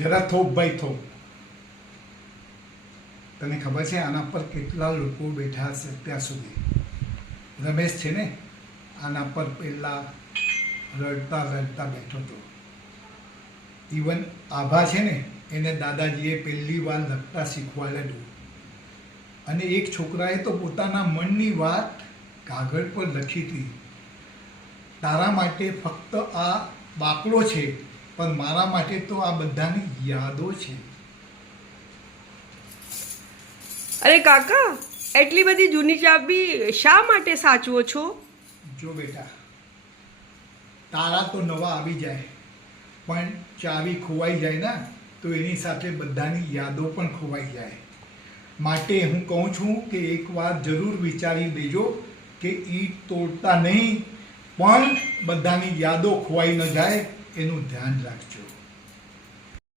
જરા થોપ ભાઈ થોપ. તને ખબર છે આના પર કેટલા લોકો બેઠા હશે ત્યાં સુધી? રમેશ છે ને, આના પર પહેલાં રડતા રડતા બેઠો હતો. ઇવન આભા છે ને, એને દાદાજીએ પહેલી વાર લખતા શીખવાડેલું. અને એક છોકરાએ તો પોતાના મનની વાત કાગળ પર લખી હતી. તારા માટે ફક્ત આ બાકડો છે, પણ મારા માટે તો આ બધાની યાદો છે. અરે કાકા, એટલી બધી જૂની ચાબી શા માટે સાચવો છો? જો બેટા, તારા તો નવા આવી જાય, પણ ચાવી ખોવાઈ જાય ને તો એની સાથે બધાની યાદો પણ ખોવાઈ જાય. માટે હું કહું છું કે એકવાર જરૂર વિચારી લેજો કે ઈંટ તોડતા નહીં, પણ બધાની યાદો ખોવાઈ ન જાય એનું ધ્યાન રાખજો.